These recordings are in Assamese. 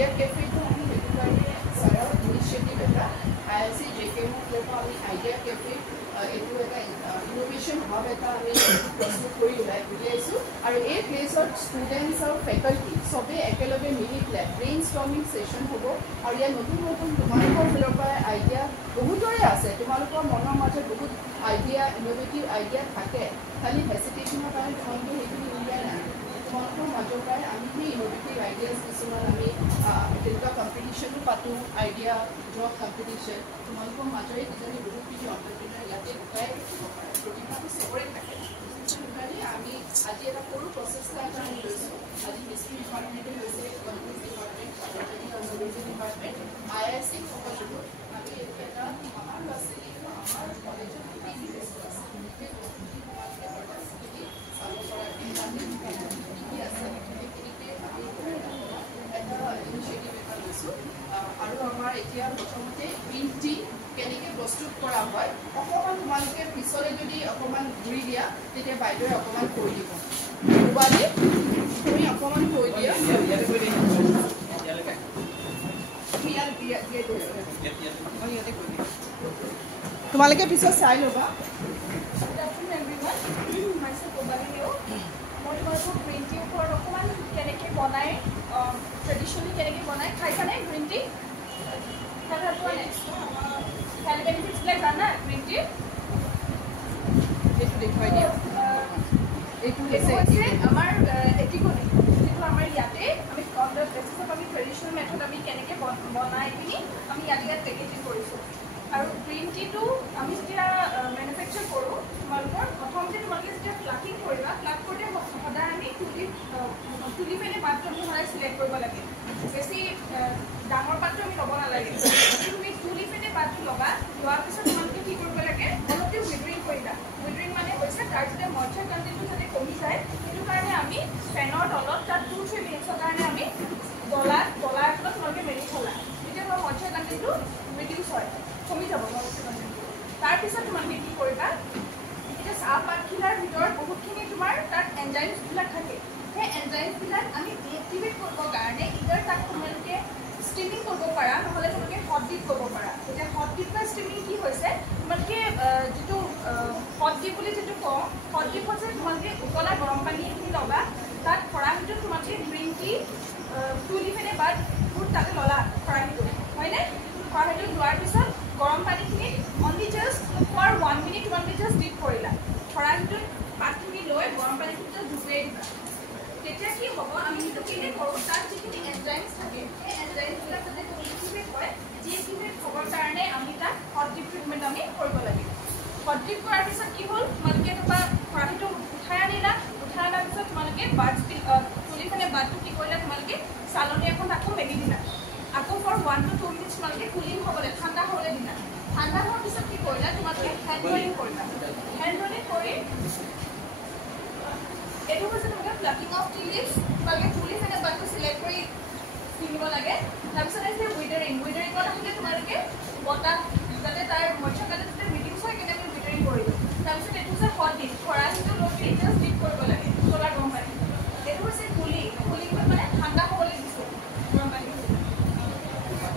আইডিয়া কেফেটো আমি সেইটো কাৰণে ছাৰৰ ইনিচিয়েটিভ এটা IIC JKM আমি আইডিয়া কেফে এইটো এটা ইনোভেশ্যন হাব এটা আমি প্ৰস্তুত কৰি উলিয়াইছোঁ আৰু এই প্লেচত ষ্টুডেণ্টছ আৰু ফেকাল্টি চবেই একেলগে মিলি পেলাই ব্ৰেইন ষ্টৰ্মিং ছেশ্যন হ'ব আৰু ইয়াত নতুন নতুন তোমালোকৰ ফালৰ পৰা আইডিয়া বহুতৰে আছে তোমালোকৰ মনৰ মাজত বহুত আইডিয়া ইনোভেটিভ আইডিয়া থাকে খালি হেচিটেশ্যনৰ কাৰণে তোমালোকে সেইখিনি উলিয়াই নাই তোমালোকৰ মাজৰ পৰাই আমি সেই ইনোভেটিভ আইডিয়াছ কিছুমান আমি তেনেকুৱা কম্পিটিশ্যনো পাতোঁ আইডিয়া ড্ৰ কম্পিটিশ্যন তোমালোকৰ মাজৰে কিজানি বহুতখিনি অন্টাৰপ্ৰিনাৰ ইয়াতে গোটাই ৰাখিব পাৰে প্ৰতিভাটো চবৰে থাকে সেইকাৰণে আমি আজি এটা সৰু প্ৰচেষ্টা এটা আমি লৈছোঁ আজি হিষ্ট্ৰী ডিপাৰ্টমেণ্টে লৈছে economics department zoology department IIC সকলো আমি এটা আমাৰ ল'ৰা ছোৱালী আমাৰ কলেজত কি কি বস্তু আছে সেই বস্তুখিনি তোমালোকে পাৰ্টিচিপেট চাব পৰাকৈ কি আছে সেইখিনিকে আমি এটা ইনিচিয়েটিভ এটা লৈছোঁ আৰু আমাৰ এতিয়া প্ৰথমতে গ্ৰীণ টি কেনেকৈ প্ৰস্তুত কৰা হয় অকণমান তোমালোকে পিছলৈ যদি অকণমান ঘূৰি দিয়া তেতিয়া বাইদেৱে অকণমান কৈ দিব মোবাইলে তুমি অকণমান কৈ দিয়া তোমালোকে পিছত চাই ল'বা গ্ৰীণ টিৰ ওপৰত অকণমান কেনেকৈ বনাই ট্ৰেডিশ্যনেলি কেনেকৈ বনাই খাইছানে গ্ৰীণ টি হেল্থ বেনিফিটছবিলাক জানা গ্ৰীণ টিৰ এইটো দেখুৱাই দিয়া এইটো হৈছে আমাৰ এটিকলি যিটো আমাৰ ইয়াতে আমি অন দ্য বেচিছ অফ আমি ট্ৰেডিশ্যনেল মেথড আমি কেনেকৈ বনাই পিনি আমি ইয়াত পেকেজিং কৰিছোঁ আৰু গ্ৰীণ টিটো আমি যেতিয়া মেনুফেকচাৰ কৰোঁ তোমালোকৰ প্ৰথমতে তোমালোকে যেতিয়া প্লাকিং কৰিবা প্লাক কৰোঁতে সদায় আমি তুলি পিনে পাতটো আমি সদায় চিলেক্ট কৰিব লাগে বেছি ডাঙৰ পাতটো আমি ল'ব নালাগে তুমি তুলি পিনে পাতটো ল'বা লোৱাৰ পিছত তোমালোকে কি কৰিব লাগে অলপতে উইড্ৰিং কৰিবা উইড্ৰিং মানে হৈছে তাৰ যেতিয়া মইশ্চাৰ কণ্টেণ্টটো যাতে কমি যায় সেইটো কাৰণে আমি ফেনৰ তলত তাত 2-3 মিনিটৰ কাৰণে আমি জ্বলাই পেলাই তোমালোকে মেলি থ'লা তেতিয়া তোমাৰ মইশ্চাৰ কণ্টেণ্টটো ৰিডিউচ হয় কমি যাব মইশ্চাৰ কণ্টেণ্টটো তাৰপিছত তোমালোকে কি কৰিবা এতিয়া চাহপাতখিলাৰ ভিতৰত বহুতখিনি তোমাৰ তাত এনজাইমছবিলাক থাকে সেই এনজাইমছবিলাক আমি ডিএক্টিভেট কৰিবৰ কাৰণে ইদাৰ তাক তোমালোকে ষ্টিমিং কৰিব পাৰা নহ'লে তোমালোকে হট ডিপ কৰিব পাৰা এতিয়া হট ডিপ বা ষ্টিমিং কি হৈছে তোমালোকে যিটো হট ডিপ বুলি যিটো কওঁ হট ডিপ হৈছে তোমালোকে উতলা গৰম পানী এখিনি ল'বা তাত খৰাহিটোত তোমালোকে গ্ৰীণ টি তুলি পিনে বা ফুড তাতে ল'লা খৰাহিটো হয়নে খৰাহিটোত লোৱাৰ পিছত গৰম পানীখিনিত অনলি জাষ্ট ফৰ 1 মিনিট তোমালোকে জাষ্ট ডিপ কৰিলা খৰাহিটোত পাতখিনি লৈ গৰম পানীখিনিত ডুবিয়াই দিবা তেতিয়া কি হ'ব আমি সেইটো কেনেকৈ কৰোঁ তাত যিখিনি এনজাইমছ থাকে সেই এনজাইমছবিলাক যাতে ডিএক্টিভেট হয় ডিএক্টিভেট হ'বৰ কাৰণে আমি তাত হট ডিপ ট্ৰিটমেণ্ট আমি কৰিব লাগে হট ডিপ কৰাৰ পিছত কি হ'ল তোমালোকে তোমাৰ খৰাহিটো উঠাই আনিলা উঠাই অনাৰ পিছত তোমালোকে বাট তুলি পিনে বাটটো কি কৰিলা তোমালোকে চালনী এখন আকৌ মেলি দিলা আকৌ ফৰ 1 to 2 মিনিটছ তোমালোকে কুলিং হ'বলৈ ঠাণ্ডা হ'বলৈ দিলা ঠাণ্ডা হোৱাৰ পিছত কি কৰিলা তোমালোকে হেণ্ড ৰলিং কৰিলা হেণ্ড ৰলিং কৰি এইটো হৈছে তোমালোকে প্লাকিং অফ টি লিভছ তোমালোকে তুলি পিনে বাটটো চিলেক্ট কৰি কিনিব লাগে তাৰপিছত আহিছে উইডাৰিঙত আহিলে তোমালোকে বতাহ যাতে তাৰ মইশ্চাৰ কাণ্টেণ্ট যাতে ৰিডিউচ হয় কেনেকৈ উইডাৰিং কৰিলোঁ তাৰপিছত এইটো হৈছে হট ডিপ খৰাহিটো লৈ পিনি জাষ্ট ডিপ কৰিব লাগে উতলা গৰম পানী এইটো হৈছে কুলিংটো মানে ঠাণ্ডা হ'বলৈ দিছোঁ গৰম পানী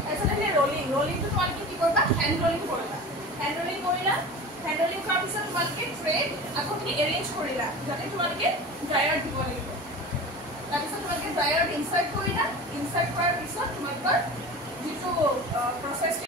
তাৰপিছত আহিলে ৰলিংটো তোমালোকে কি কৰিবা হেণ্ড ৰলিং কৰিবা হেণ্ড ৰলিং কৰিলা হেণ্ড ৰলিং কৰাৰ পিছত তোমালোকে ট্ৰেত আকৌ এৰেঞ্জ কৰিলা যাতে তোমালোকে ড্ৰায়াৰ দিব